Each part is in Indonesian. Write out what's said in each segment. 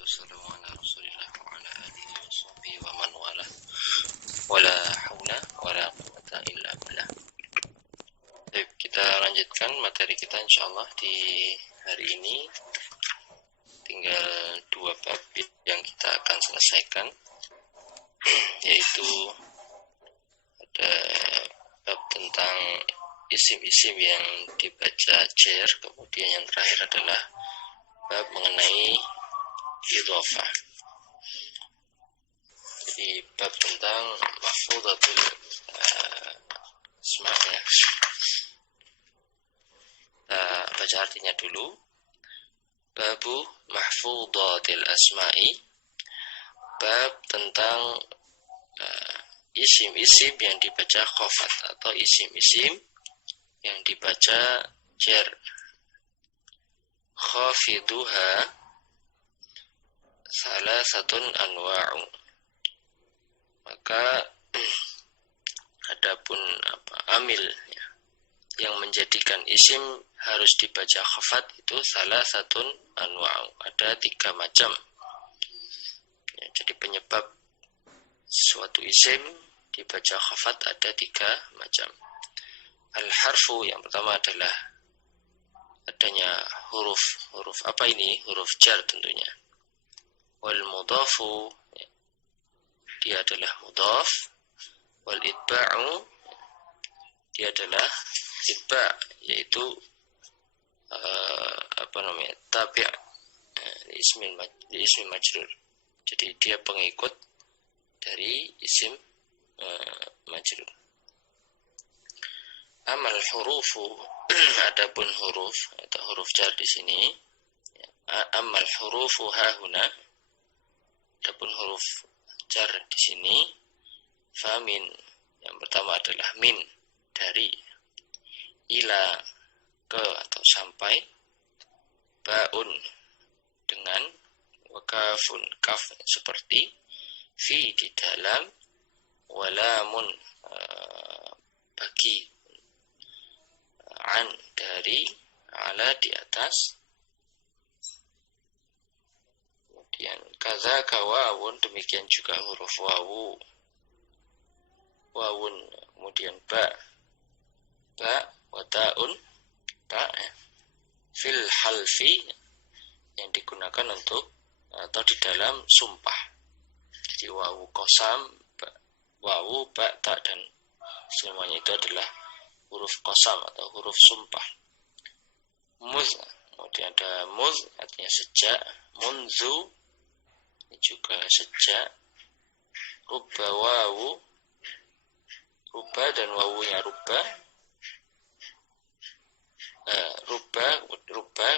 wassalamu ala rasulillah wa ala alihi wa sahbihi wa man wala wala hawla wala quwwata illa billah. Baik, kita lanjutkan materi kita insyaallah di hari ini. Tinggal 2 bab yang kita akan selesaikan, yaitu ada bab tentang isim-isim yang dibaca jar, kemudian yang terakhir adalah bab mengenai idhofah. Jadi bab tentang mahfudzatul asma ya. Kita baca artinya dulu. Babu mahfudzatil asma'i, bab tentang isim-isim yang dibaca khafat atau isim-isim yang dibaca jar. Khafiduha salasatun anwa'u. Maka adapun amil ya, yang menjadikan isim harus dibaca khafat itu salasatun anwa'u, ada 3 macam ya, jadi penyebab suatu isim dibaca khafat ada 3 macam. Al-harfu, yang pertama adalah adanya huruf apa ini? Huruf jar tentunya. Wal mudhafu, dia adalah mudhaf. Wal itba'u, dia adalah itba', yaitu tabi' ismi majrur. Jadi dia pengikut dari isim majrur. Amal hurufu, adapun huruf atau huruf jar di sini. Amal hurufu hahuna, adapun huruf jar di sini. Famin, yang pertama adalah min, dari. Ila, ke atau sampai. Baun, dengan. Wakafun, kaf, seperti. Fi, di dalam. Walamun, bagi. An, dari. Ala, di atas. Kemudian kadzaka wawun, demikian juga huruf wawu. Wawun, kemudian ba wa ta'un, ta fil halfi, yang digunakan untuk atau di dalam sumpah. Jadi wawu qasam, wawu, ba, ta, dan semuanya itu adalah huruf qasam atau huruf sumpah. Muz, kemudian ada muz, artinya sejak. Munzu, juga sejak. Rubba, wawu, rubba dan wawunya rubba. Rubba,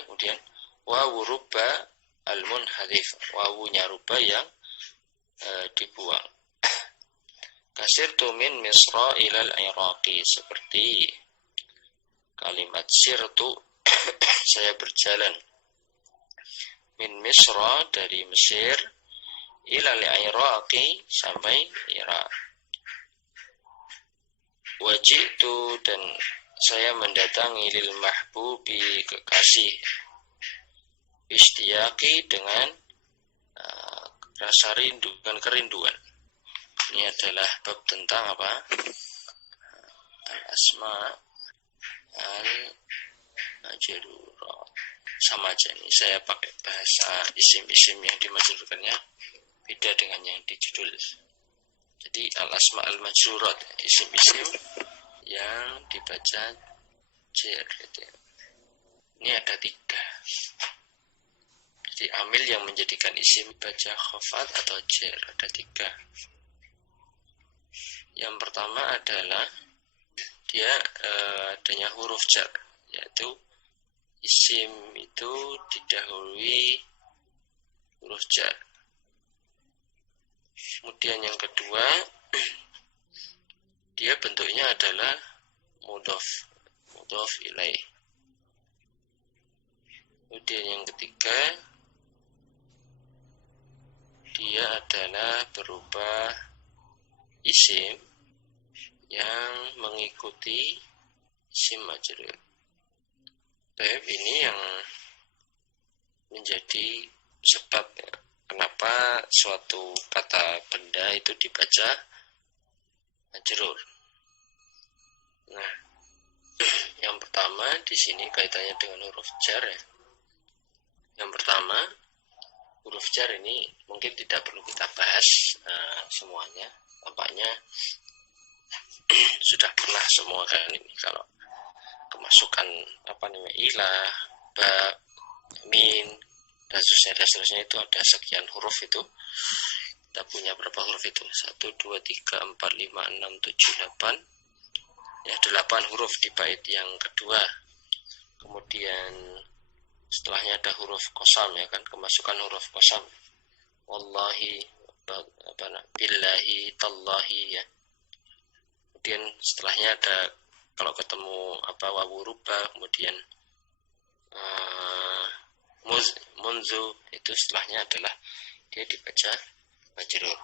kemudian wawu rubba al-munhadif, wawunya rubba yang dibuang. Kasirtu min Misra ilal Iraqi, seperti kalimat sirtu, saya berjalan. Min Misra, dari Mesir, ilal Iraqi, sampai Irak. Wajitu, dan saya mendatangi lil mahbubi, kekasih. Ishtiyaqi, dengan rasa rindu, dengan kerinduan. Ini adalah bab tentang apa? Al-asma al-majrurat. Sama aja ini, saya pakai bahasa isim-isim yang dimajrurkannya beda dengan yang di judul. Jadi al-asma al-majrurat, isim-isim yang dibaca jar. Ini ada 3. Jadi amil yang menjadikan isim baca khafat atau jar ada 3. Yang pertama adalah dia adanya huruf jar, yaitu isim itu didahului huruf jar. Kemudian yang kedua, dia bentuknya adalah mudhaf ilaih. Kemudian yang ketiga, dia adalah berupa isim yang mengikuti isim majrur. Baik, ini yang menjadi sebab ya, suatu kata benda itu dibaca majrur. Nah, yang pertama di sini kaitannya dengan huruf jar ya. Yang pertama, huruf jar ini mungkin tidak perlu kita bahas semuanya. Tampaknya sudah pernah semua kan ini, kalau kemasukan ilah, ba, min, dan seterusnya itu ada sekian huruf itu. Kita punya berapa huruf itu? 1, 2, 3, 4, 5, 6, 7, 8. Ya, 8 huruf di bait yang kedua. Kemudian setelahnya ada huruf qasam ya kan, kemasukan huruf qasam. Wallahi, billahi, tallahi ya. Kemudian setelahnya ada kalau ketemu wawu rubah, kemudian munzu, itu setelahnya adalah dia dibaca majrur.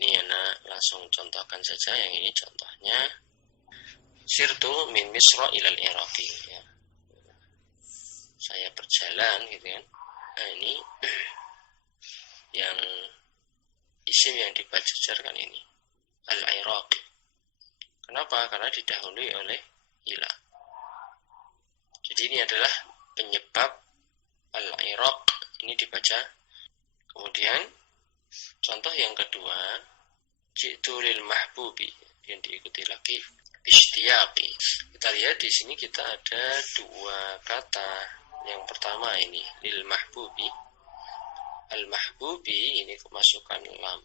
Ini anak langsung contohkan saja yang ini contohnya. Sirtu min Misra ilal Iraqi ya. Saya berjalan gitu kan. Nah, ini yang isim yang dibaca jarkan ini al-Iraq. Kenapa? Karena didahului oleh ila. Jadi ini adalah penyebab al-Iraq ini dibaca. Kemudian contoh yang kedua, jitu lil mahbubi, yang diikuti lagi ishtiyaqi. Kita lihat di sini kita ada dua kata. Yang pertama ini lil mahbubi. Al mahbubi ini kemasukan lam,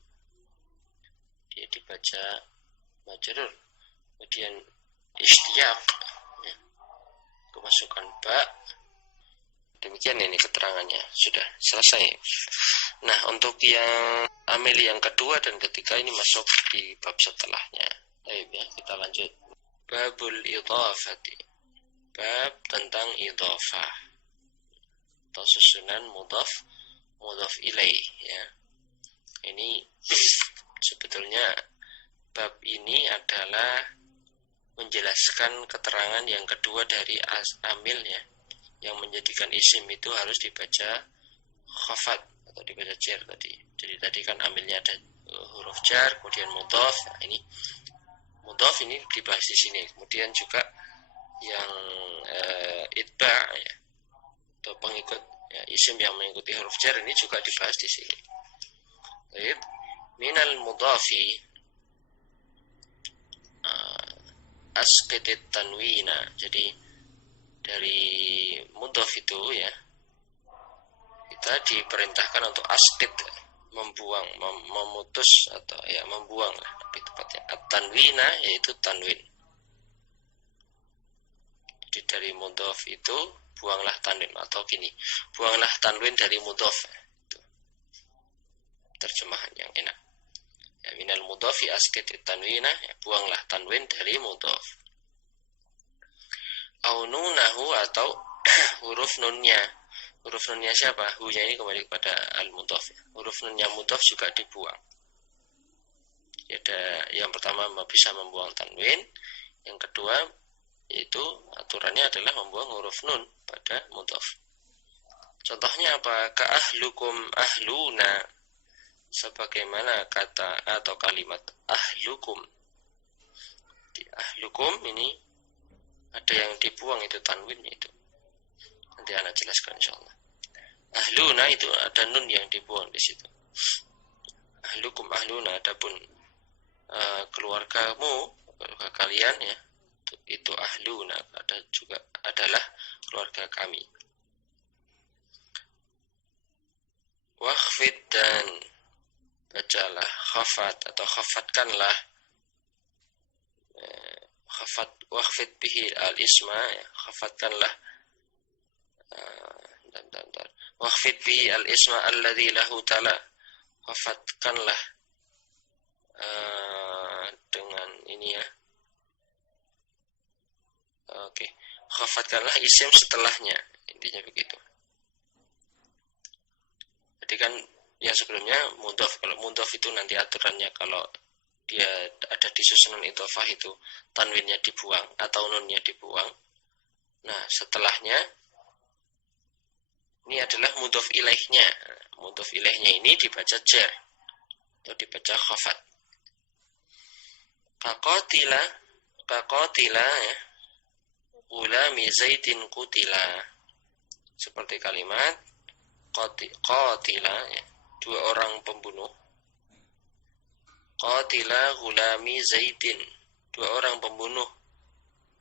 dia dibaca majrur. Kemudian ishtiyaq ya, kemasukan ba. Demikian ini keterangannya, sudah selesai. Nah, untuk yang amil yang kedua dan ketiga ini masuk di bab setelahnya. Baik ya, kita lanjut. Babul idhafati, bab tentang idhafah atau susunan mudhaf ilaih ya. Ini sebetulnya bab ini adalah menjelaskan keterangan yang kedua dari amil ya, yang menjadikan isim itu harus dibaca khafat atau dibaca jar tadi. Jadi tadi kan amilnya ada huruf jar, kemudian mudhaf. Nah, ini mudhaf ini dibahas di sini. Kemudian juga yang itba ya, atau pengikut ya, isim yang mengikuti huruf jar ini juga dibahas di sini. Baik, minal mudhafi asqitit tanwina. Jadi dari mudhaf itu ya, kita diperintahkan untuk asqit, membuang, memutus atau ya membuang lah lebih tepatnya. At-tanwina yaitu tanwin. Jadi dari mudhaf itu buanglah tanwin, atau gini, buanglah tanwin dari mudhaf. Itu terjemahan yang enak. Ya, minal mudhafi asqitit tanwina, ya, buanglah tanwin dari mudhaf. Au nunahu, atau huruf nunnya. Huruf nunnya siapa? Hu-nya ini kembali kepada al-mudhaf. Huruf nunnya mudhaf juga dibuang. Ya, ada yang pertama bisa membuang tanwin, yang kedua yaitu aturannya adalah membuang huruf nun pada mudhaf. Contohnya apa? Ka ahlukum ahluna, sebagaimana kata atau kalimat ahlukum. Di ahlukum ini ada yang dibuang, itu tanwinnya itu. Nanti anak jelaskan insyaallah. Ahluna itu ada nun yang dibuang di situ. Ahlukum ahluna, adapun keluargamu, keluarga kalian ya, itu ahluna, ada juga adalah keluarga kami. Wakhfid, dan bacalah khafat atau khafatkanlah. Khafat wakhfid bihi al-isma, ya, khafatkanlah wakhfid bihi al-isma alladhi lahu tala, khafatkanlah dengan ini ya. Oke, khafatkanlah isim setelahnya, intinya begitu. Jadi kan yang sebelumnya mudhaf, kalau mudhaf itu nanti aturannya kalau dia ada di susunan idhofah itu tanwinnya dibuang atau nunnya dibuang. Nah, setelahnya Ini adalah mudhof ilaihnya. Mudhof ilaihnya ini dibaca jar atau dibaca khafat. Kaqatila ya. Gulami Zaidin qutila. Seperti kalimat qatila ya. Dua orang pembunuh. Qatila gulami Zaidin. Dua orang pembunuh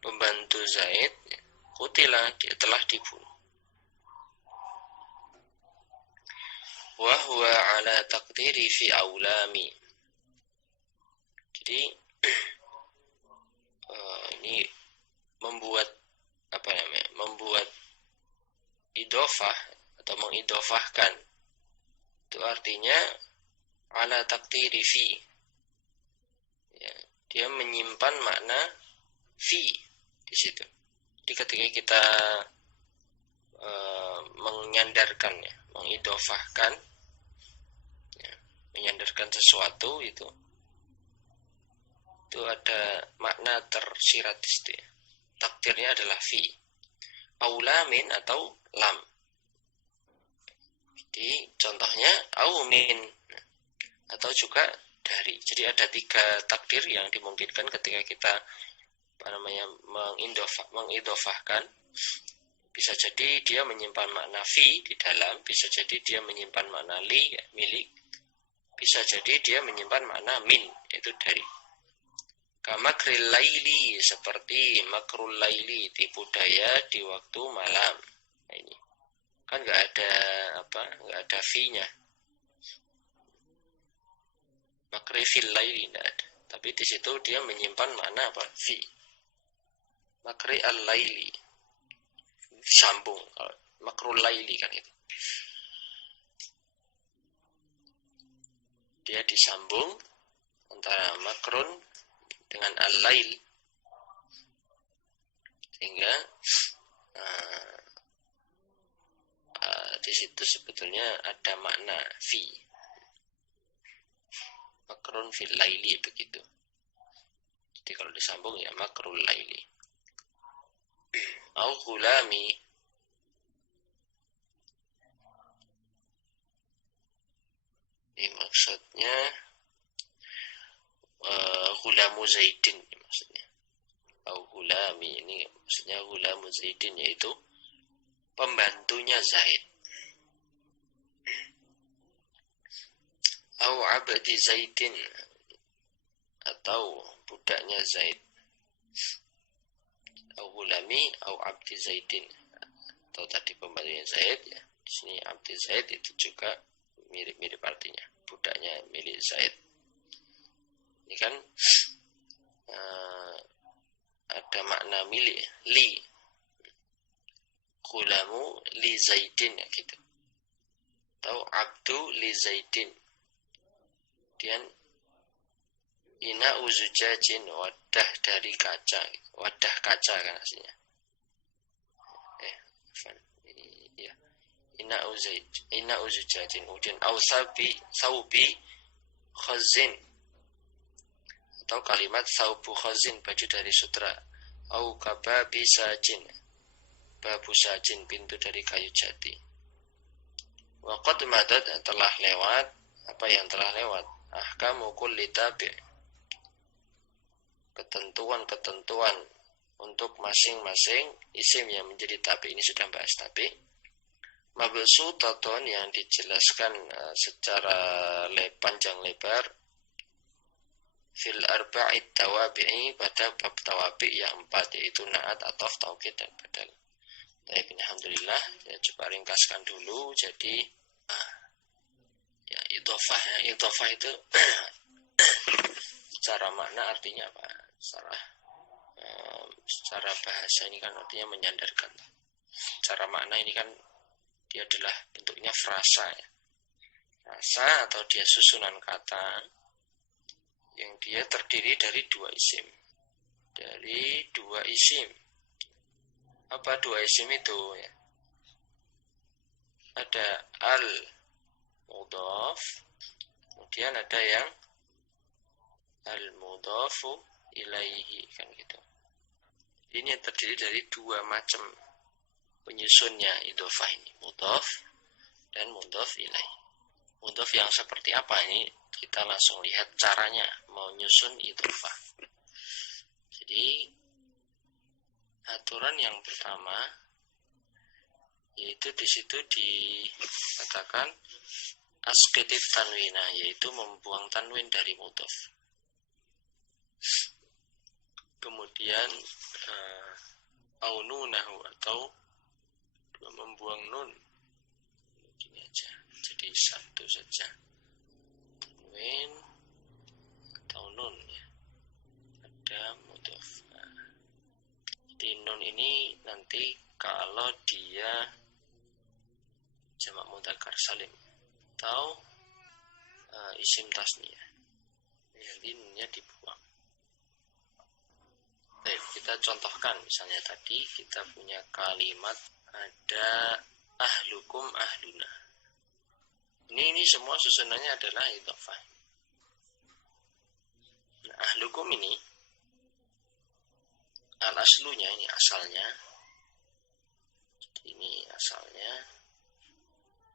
pembantu Zaid. Qutila, dia telah dibunuh. Wa huwa ala taqdiri fi aulami. Jadi ini membuat membuat idofah atau mengidofahkan. Itu artinya ala taqdiri fi. Ya, dia menyimpan makna fi di situ. Jadi ketika kita menyandarkan ya, mengidofahkan ya, menyandarkan sesuatu itu ada makna tersirat di situ ya. Takdirnya adalah fi. Aulamin atau lam. Jadi contohnya aumin atau juga dari. Jadi ada 3 takdir yang dimungkinkan ketika kita mengidofahkan. Bisa jadi dia menyimpan makna fi di dalam, bisa jadi dia menyimpan makna li, milik, bisa jadi dia menyimpan makna min, itu dari. Kamakril laili, seperti makrul laili, tipu daya di waktu malam. Nah, ini kan nggak ada fi-nya. Makri fil laili nggak ada, tapi di situ dia menyimpan makna apa? Fi. Makri al laili, sambung. Makrul laili kan itu. Dia disambung antara makrun dengan al-lail, sehingga di situ sebetulnya ada makna fi. Makrun fil laili begitu. Jadi kalau disambung ya makrul laili. Au ghulami, ini maksudnya Gulamu Zaidin maksudnya. Au gulami, ini maksudnya Gulamu Zaidin, yaitu pembantunya Zaid. Au abdi Zaidin, atau budaknya Zaid. Au gulami au abdi Zaidin, atau tadi pembantunya Zaid ya. Di sini abdi Zaid itu juga mirip-mirip artinya, budaknya milik Zaid. Ini kan ada makna milik, li, gulamu li Zaidin ya gitu, atau abdu li Zaidin. Kemudian ina uzujajin, wadah dari kaca, wadah kaca kan aslinya. Ya. Ina uzujajin. Kemudian au saubi khazin, atau kalimat saubu khazin, baju dari sutra. Au kababi sajin, babu sajin, pintu dari kayu jati. Waqad madad, telah lewat. Apa yang telah lewat? Ahkamu kulli tabi', ketentuan-ketentuan untuk masing-masing isim yang menjadi tabi. Ini sudah bahas tabi. Mabsutatun, yang dijelaskan secara panjang lebar. Fil arba'id tawabi'i, pada bab tawabi' yang 4, yaitu na'at, ataf, taukid, dan badal. Baik, alhamdulillah. Saya coba ringkaskan dulu. Jadi ya, idhofah itu secara makna artinya apa? Secara bahasa ini kan artinya menyandarkan. Secara makna ini kan dia adalah bentuknya frasa ya. Frasa atau dia susunan kata yang dia terdiri dari 2 isim. Dari 2 isim. Apa 2 isim itu ya? Ada al-mudhaf, kemudian ada yang penyusunnya idhofah ini, mudhof dan mudhof ilaih. Mudhof yang seperti apa ini? Kita langsung lihat caranya menyusun idhofah. Jadi aturan yang pertama yaitu di situ dikatakan asqitif tanwina, yaitu membuang tanwin dari mudhof. Kemudian au nunahu, atau membuang nun. Gini aja, jadi satu saja, tanwin atau nun ya, ada mudhof. Jadi nun ini nanti kalau dia jamak mudzakkar salim atau isim tasniyah, nanti nunnya dibuang. Baik, kita contohkan. Misalnya tadi kita punya kalimat ada ahlukum ahluna. Ini semua susunannya adalah idhofah. Nah, ahlukum ini al-aslunya, ini asalnya. Jadi ini asalnya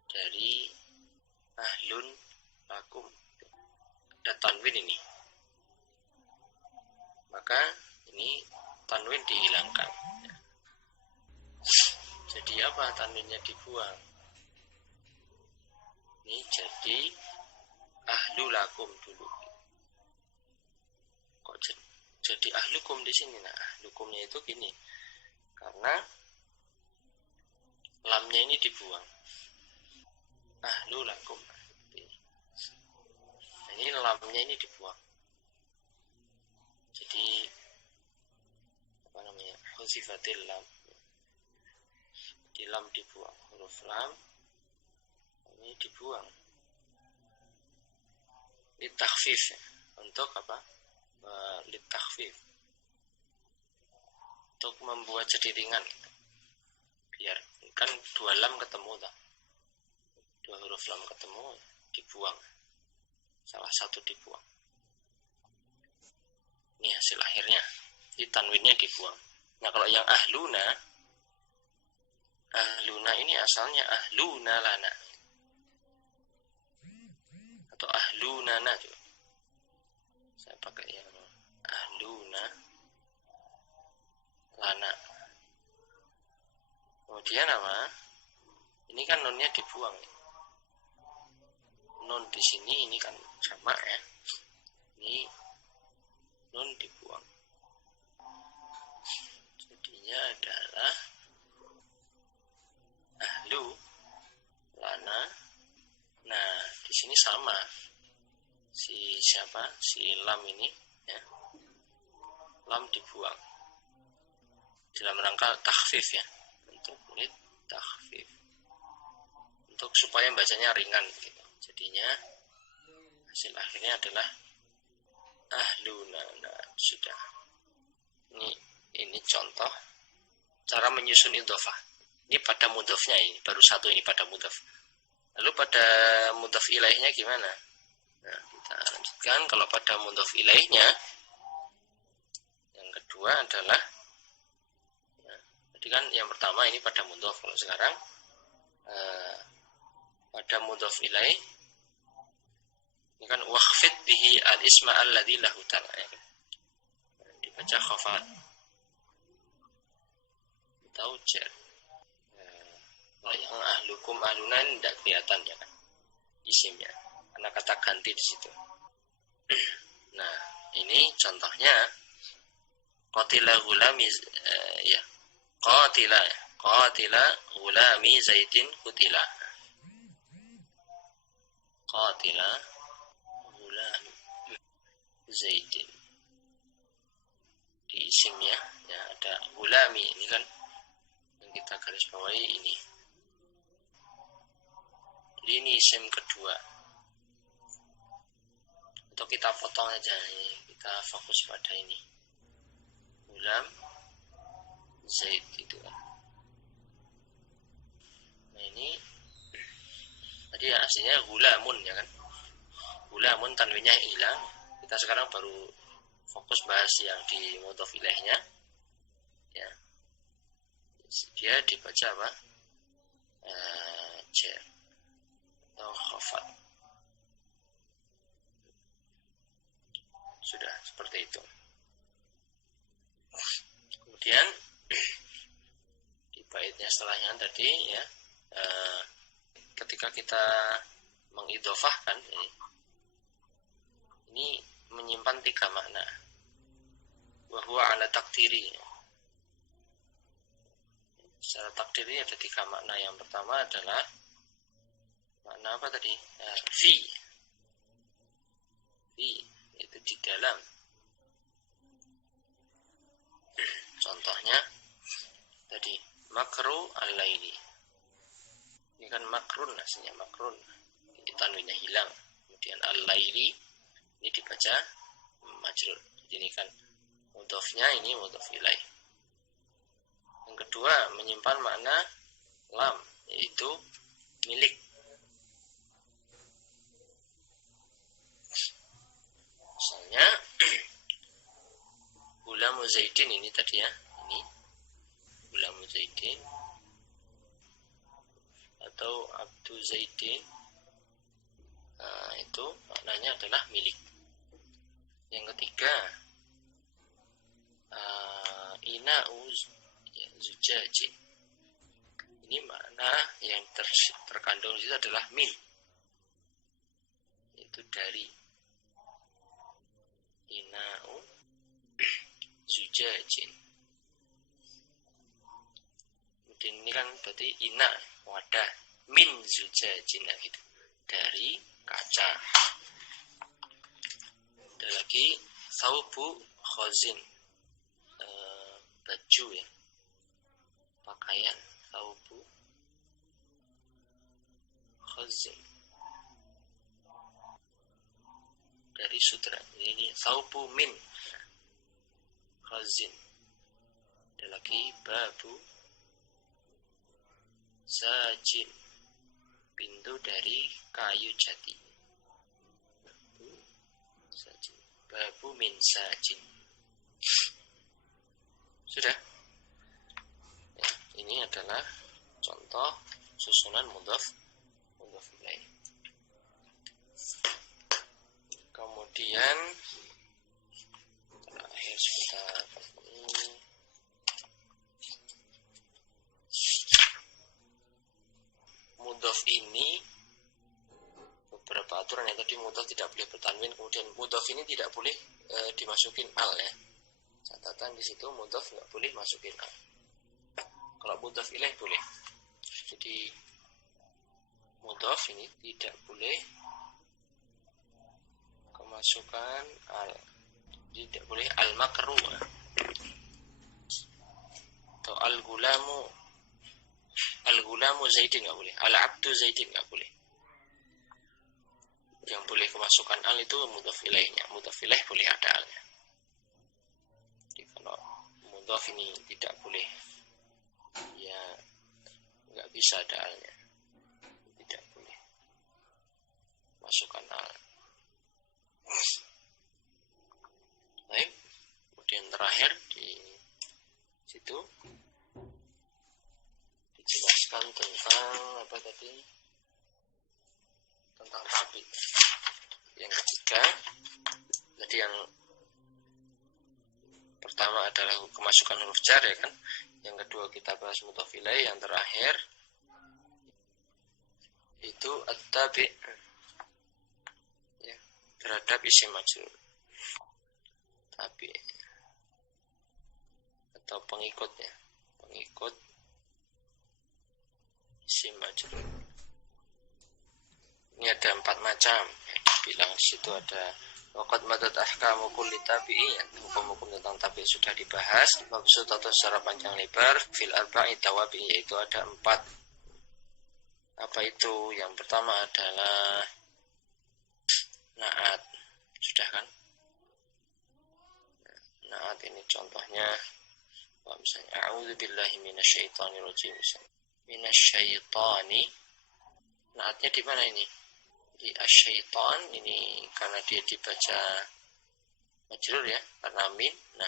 dari ahlun lakum. Ada tanwin ini. Maka ini tanwin dihilangkan. Jadi apa? Tanwinnya dibuang. Ini jadi ahlu lakum dulu. Kok jadi ahlukum di sini? Nah, ahlukumnya itu gini. Karena lamnya ini dibuang. Ahlu lakum. Nah, ini lamnya ini dibuang. Jadi apa namanya? Huzifatil lam. Di lam dibuang, huruf lam ini dibuang. Litakhfif, untuk apa? Litakhfif, untuk membuat jadi ringan. Biar kan dua lam ketemu tak? Dua huruf lam ketemu, dibuang. Salah satu dibuang. Ini hasil akhirnya. Di tanwinnya dibuang. Nah, kalau yang ahluna ini asalnya ahluna lana atau ahlunana juga. Saya pakai yang ahluna lana. Kemudian apa? Ini kan nunnya dibuang. Nun di sini ini kan sama ya. Ini nun dibuang. Jadinya adalah ahlu lana. Nah, di sini sama. Si lam ini ya. Lam dibuang. Dalam rangka takhfif ya. Untuk takhfif. Untuk supaya bacanya ringan gitu. Jadinya hasil akhirnya adalah ahluna. Nah, sudah. Ini contoh cara menyusun idhofah. Ini pada mudhofnya, ini baru satu ini pada mudhof. Lalu pada mudhof ilaihnya gimana? Nah, kita lanjutkan. Kalau pada mudhof ilaihnya, yang kedua adalah tadi kan yang pertama ini pada mudhof. Kalau sekarang pada mudhof ilaih ini kan wakhfid bihi al-isma alladzi lahu ta'ala, ya. Dibaca khafat atau jar. Kalau yang ahlukum ahlunan tidak kelihatan ya kan isimnya, karena kata ganti di situ. Nah, ini contohnya qatila gulami ya. Qatila gulami Zaidin qutila. Qatila gulami Zaidin. Di isimnya ya ada gulami, ini kan yang kita garis bawahi ini. Ini isim kedua. Atau kita potong aja, kita fokus pada ini. Gulam Zaid gitu kan. Nah, ini tadi aslinya gulamun ya kan. Gulamun tanwinnya hilang. Kita sekarang baru fokus bahas yang di mudhof ilaihnya. Ya. dia dibaca apa? Jar atau khafat. Sudah seperti itu. Kemudian di baitnya setelahnya tadi ya, ketika kita mengidhofahkan ini menyimpan 3 makna. Wa huwa ala takdiri. Secara takdiri ada 3 makna. Yang pertama adalah makna apa tadi? Fi. Fi itu di dalam. Contohnya tadi makru al-laili. Ini kan makrun aslinya, makrun. Ini tanwinnya hilang. Kemudian al-laili ini dibaca majrur. Jadi ini kan mudhofnya, ini mudhof ilaih. Yang kedua menyimpan makna lam, yaitu milik. Misalnya Gulamu Zaidin ini tadi ya, ini Gulamu Zaidin atau Abdu Zaidin, itu maknanya adalah milik. Yang ketiga ina'u zujajin, ini makna yang terkandung di situ adalah min, itu dari. Ina'u zujajin. Kemudian ini kan berarti ina wadah, min zujajin gitu, dari kaca. Ada lagi thawbu khazin, baju ya, pakaian. Thawbu khazin, dari sutra. Ini thawbu min khazin. Ada lagi babu sajin, pintu dari kayu jati. Babu sajin, babu min sajin. Sudah ya, ini adalah contoh susunan mudhaf ilaih. Kemudian terakhir sebentar ini mudhaf ini beberapa aturan. Yang tadi mudhaf tidak boleh bertanwin, kemudian mudhaf ini tidak boleh dimasukin al ya. Catatan di situ mudhaf nggak boleh masukin al. Kalau mudhaf ilaih boleh. Jadi mudhaf ini tidak boleh kemasukan al. Tidak boleh al-makru atau al-gulamu Zaidin nggak boleh, al-abdu Zaidin nggak boleh. Yang boleh kemasukan al itu mudhaf ilaihnya. Mudhaf ilaih boleh ada alnya. Jadi kalau mudhaf ini tidak boleh, ya nggak bisa ada alnya, tidak boleh masukkan al. Baik, kemudian terakhir di situ dijelaskan tentang apa tadi? Tentang tabik. Yang ketiga, tadi yang pertama adalah kemasukan huruf jar ya kan. Yang kedua kita bahas mudhaf ilaih. Yang terakhir itu at-tabi' ya, terhadap isim majrur. Tabi' atau pengikutnya, pengikut isim majrur. Ini ada 4 macam. Bilang situ ada waqad madat ahkamu kulli tabi'i, hukum-hukum tentang tabi' sudah dibahas maksud atau secara panjang lebar fil arba'i tawabi, yaitu ada 4. Apa itu? Yang pertama adalah na'at. Sudah kan? Na'at ini contohnya misalnya a'udzubillahi minasyaitonir rajim, misalnya minasyaitani. Na'atnya di mana ini? Di asyaiton ini karena dia dibaca majrur ya, karena min. Nah,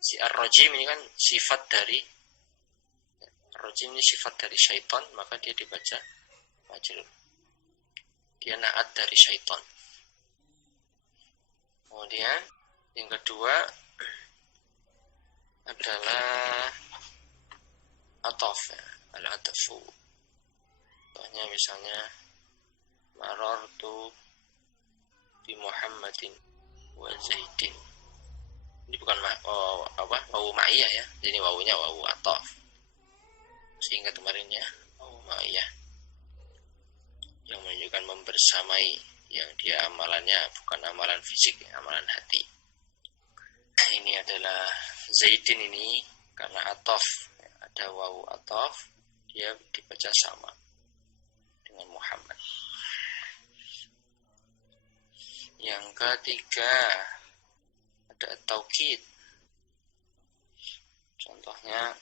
si ar-rajim ini kan sifat dari Rajim ini sifat dari syaitan, maka dia dibaca majrur. Dia naat dari syaitan. Kemudian yang kedua adalah ataf, al-atafu. Contohnya misalnya marartu bi Muhammadin wa Zaidin. Ini bukan wawu ma'iyah ya. Jadi wawunya wawu ataf. Sehingga kemarin ya, wawu ma'iyah yang menunjukkan membersamai, yang dia amalannya bukan amalan fisik, amalan hati. Ini adalah Zaidin ini karena ataf, ada wawu ataf, dia dibaca sama dengan Muhammad. Yang ketiga ada taukid. Contohnya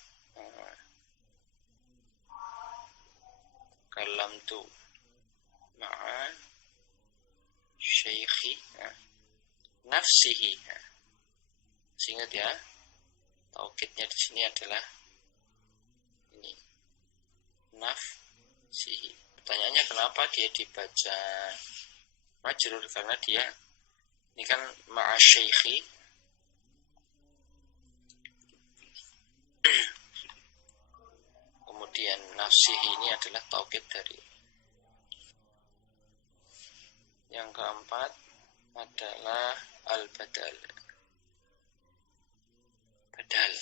kalamtu ma'a syekhi nafsihi. Ingat ya, taukidnya di sini adalah ini nafsihi. Pertanyaannya kenapa dia dibaca majrur? Karena dia ini kan ma'a syekhi. Kemudian nafsihi ini adalah taukid dari. Yang keempat adalah al-badal. Badal.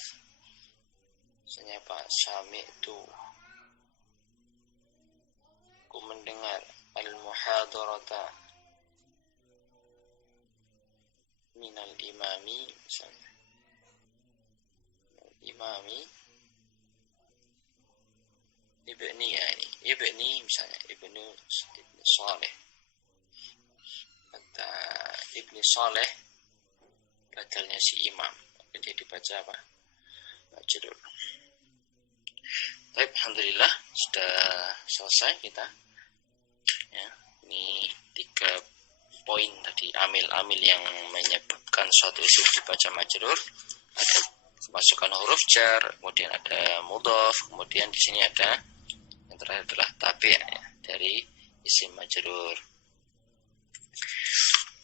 Misalnya Pak Sami'tu, aku mendengar al-muhadarata minal imami, misalnya imami ibni, ya ini ibni, misalnya ibnu Saleh, kata ibni Saleh badalnya si imam, jadi dibaca apa? Majrur. Baik, alhamdulillah sudah selesai kita ya. Ini 3 poin tadi, amil-amil yang menyebabkan suatu isim dibaca majrur. Ada masukkan huruf jar, kemudian ada mudhaf, kemudian di sini ada yang terakhir adalah tabi' ya, dari isim majrur.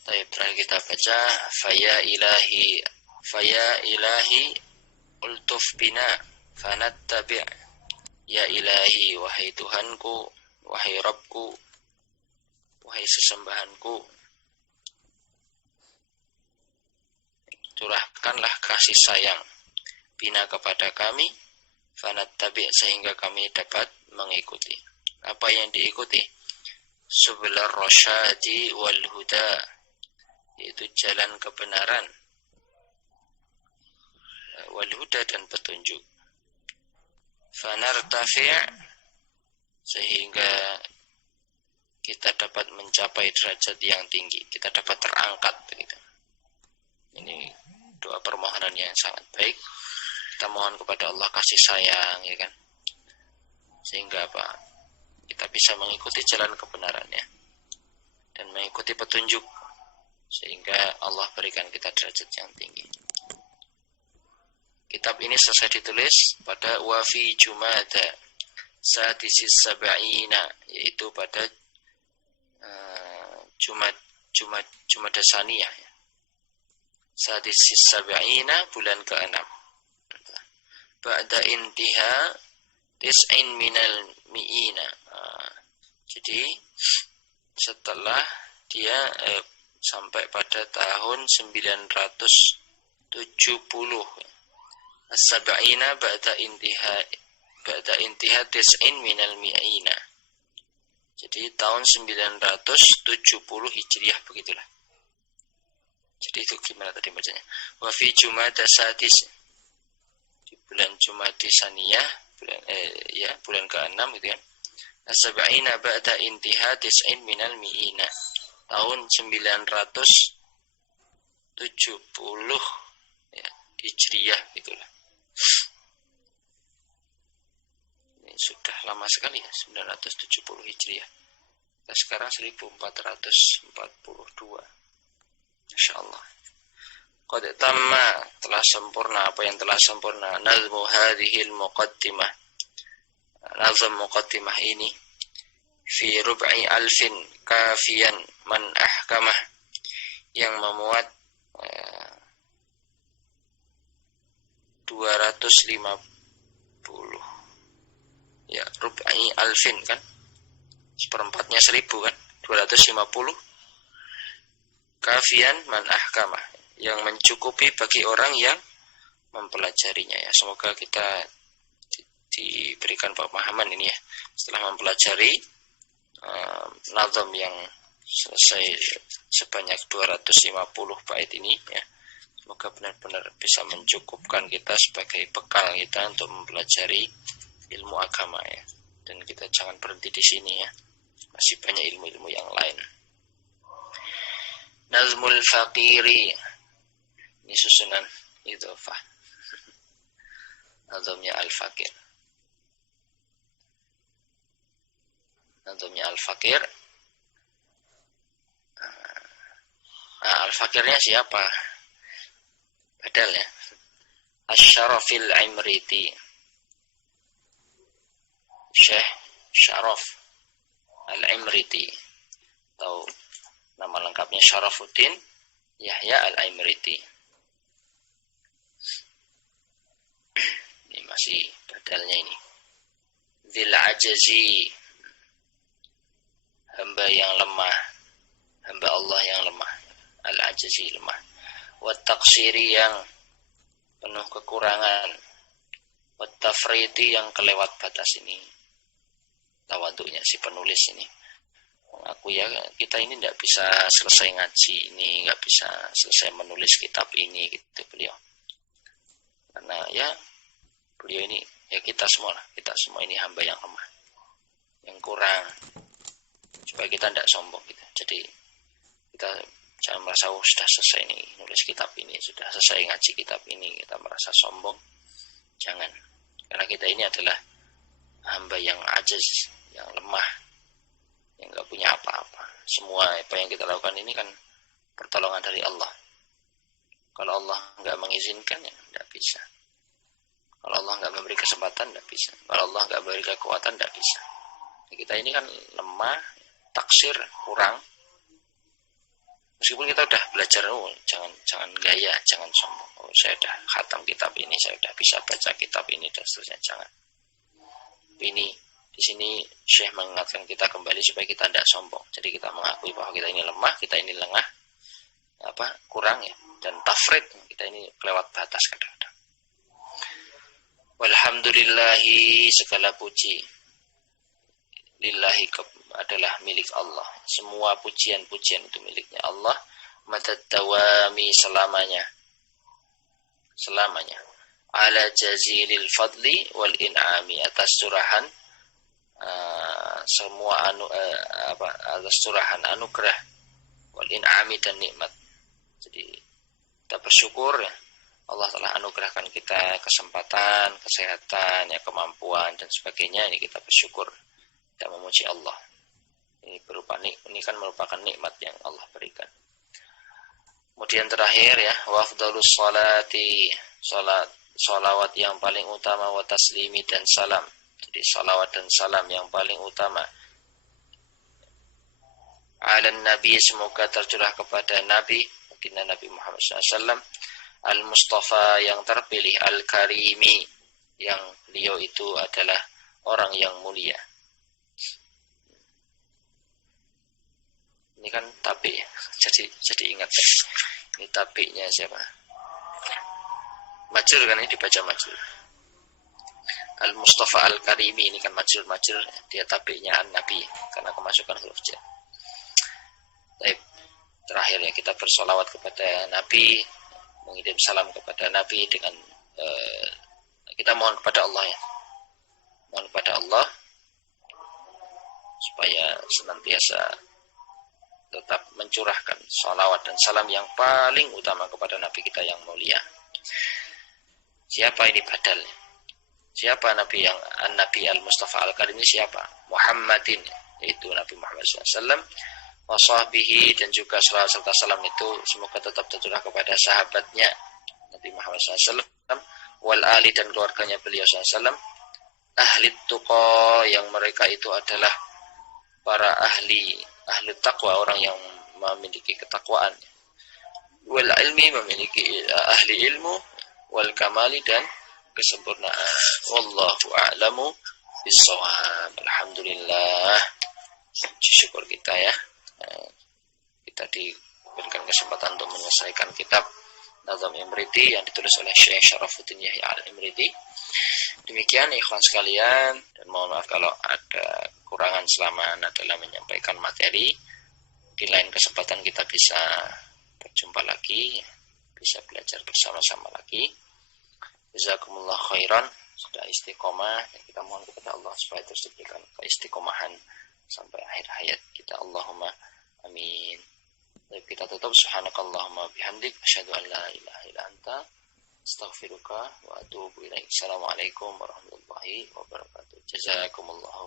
Baik, terakhir kita baca faya ilahi ultuf bina fanattabi'. Ya ilahi, wahai Tuhanku, wahai Rabbku, wahai sesembahanku, curahkanlah kasih sayang bina kepada kami, fanattabi' sehingga kami dapat mengikuti. Apa yang diikuti? Subulur rasyadi wal huda, yaitu jalan kebenaran, wal huda dan petunjuk. Fanartafi' sehingga kita dapat mencapai derajat yang tinggi, kita dapat terangkat begitu. Ini doa permohonan yang sangat baik. Kita mohon kepada Allah kasih sayang, ya kan, sehingga apa? Kita bisa mengikuti jalan kebenarannya dan mengikuti petunjuk, sehingga Allah berikan kita derajat yang tinggi. Kitab ini selesai ditulis pada wafi Jumada sadisis sab'ina, yaitu pada Jumada Saniyah ya. Sadisis sab'ina, bulan ke-6. Ba'da intiha tis'in minal mi'ina. Jadi setelah dia sampai pada tahun 970, as-sab'ina ba'da intiha tis'in minal mi'ina. Jadi tahun 970 Hijriah, begitulah. Jadi itu gimana tadi bacanya? Wa fi Jumada Sadis, di bulan Jumada Saniyah, bulan ke-6 gitu ya. As-sab'ina ba'da intiha tis'in minal mi'ina. Tahun 970 ya, Hijriah gitulah. Ini sudah lama sekali ya, 970 Hijriah. Kita sekarang 1442. Insyaallah. Qad tamma, telah sempurna apa yang telah sempurna, nazmu hadhil muqaddimah, nazam muqaddimah ini fi rub'i alfin kafiyan man ahkamah, yang memuat 250 ya, rub'i alfin kan seperempatnya 1000 kan, 250 kafiyan man ahkamah, yang mencukupi bagi orang yang mempelajarinya ya. Semoga kita diberikan pemahaman ini ya, setelah mempelajari nazam yang selesai sebanyak 250 bait ini ya. Semoga benar-benar bisa mencukupkan kita sebagai bekal kita untuk mempelajari ilmu agama ya. Dan kita jangan berhenti di sini ya. Masih banyak ilmu-ilmu yang lain. Nazmul Faqiri. Ini susunan idhofah. Nazamnya Al-Faqir. Nazamnya Al-Faqir. Nah, Al-Faqirnya siapa? Badal ya. Asy-Syarafil Imriti. Syekh Syaraf Al-Imriti, atau nama lengkapnya Syarafuddin Yahya Al-Imriti. Ini masih badalnya ini. Dzil ajazi, hamba yang lemah, hamba Allah yang lemah. Al-ajazi, lemah. Wa taqsiri, yang penuh kekurangan. Wa tafriti, yang kelewat batas ini. Tawaduknya si penulis ini mengaku ya, kita ini tidak bisa selesai ngaji ini, nggak bisa selesai menulis kitab ini gitu beliau, karena ya beliau ini ya kita semua ini hamba yang lemah, yang kurang, supaya kita tidak sombong gitu. Jadi kita jangan merasa sudah selesai nih nulis kitab ini, sudah selesai ngaji kitab ini, kita merasa sombong. Jangan, karena kita ini adalah hamba yang ajaz, yang lemah, yang gak punya apa-apa. Semua apa yang kita lakukan ini kan pertolongan dari Allah. Kalau Allah gak mengizinkan ya tidak bisa. Kalau Allah gak memberi kesempatan tidak bisa. Kalau Allah gak memberi kekuatan tidak bisa. Kita ini kan lemah, taksir, kurang. Meskipun kita udah belajar, jangan gaya, jangan sombong. Saya udah khatam kitab ini, saya udah bisa baca kitab ini dan seterusnya, jangan. Ini di sini Syekh mengingatkan kita kembali supaya kita tidak sombong. Jadi kita mengakui bahwa kita ini lemah, kita ini lengah, kurang ya, dan tafrid, kita ini kelewat batas kadang-kadang. Walhamdulillahi, segala puji lillahi adalah milik Allah. Semua pujian-pujian itu miliknya Allah. Madad dawami, selamanya. Ala jazilil fadli wal in'ami, atas curahan semua atas curahan anugerah, wal in'ami, dan nikmat. Jadi kita bersyukur ya, Allah telah anugerahkan kita kesempatan, kesehatan, ya, kemampuan dan sebagainya. Ini kita bersyukur, kita memuji Allah. Ini kan merupakan nikmat yang Allah berikan. Kemudian terakhir ya, wa afdhalus sholati, salawat yang paling utama, wa taslimi, dan salam. Jadi salawat dan salam yang paling utama. Ala Nabi, semoga tercurah kepada Nabi, baginda Nabi Muhammad SAW, Al-Mustafa, yang terpilih, Al-Karimi, yang beliau itu adalah orang yang mulia. Ini kan tabi, jadi ingat ini tabinya siapa? Majrur kan, ini dibaca majrur. Al-Mustafa Al-Karimi, ini kan majrur, dia tabinya An-Nabi karena kemasukan huruf jar. Baik, terakhir ya, kita bersolawat kepada Nabi, mengirim salam kepada Nabi dengan kita mohon kepada Allah ya, mohon kepada Allah supaya senantiasa tetap mencurahkan salawat dan salam yang paling utama kepada Nabi kita yang mulia. Siapa ini badalnya? Siapa Nabi yang Nabi Al-Mustafa Al-Karim ini siapa? Muhammadin, yaitu Nabi Muhammad SAW, wa sahbihi, dan juga salawat serta salam itu semoga tetap tercurah kepada sahabatnya Nabi Muhammad SAW, wal ali, dan keluarganya beliau SAW, ahli tuqa, yang mereka itu adalah para ahli taqwa, orang yang memiliki ketakwaan, wal ilmi, memiliki ahli ilmu, wal kamali, dan kesempurnaan. Wallahu a'lamu bissawab. Alhamdulillah, syukur kita ya, kita diberikan kesempatan untuk menyelesaikan kitab Nazam Imriti yang ditulis oleh Syekh Syarafuddin Yahya Al-Imriti. Demikian ikhwan sekalian, dan mohon maaf kalau ada kekurangan selama dalam menyampaikan materi. Di lain kesempatan kita bisa berjumpa lagi, bisa belajar bersama-sama lagi. Jazakumullah khairan, sudah istiqomah, dan kita mohon kepada Allah supaya terus diberikan keistiqomahan sampai akhir hayat kita. Allahumma amin. Baik, kita tutup. Subhanakallahumma bihamdik, asyhadu an la ilaha illa anta, astaghfiruka wa atubu ilaik. Assalamualaikum warahmatullahi wabarakatuh. Jazakumullahu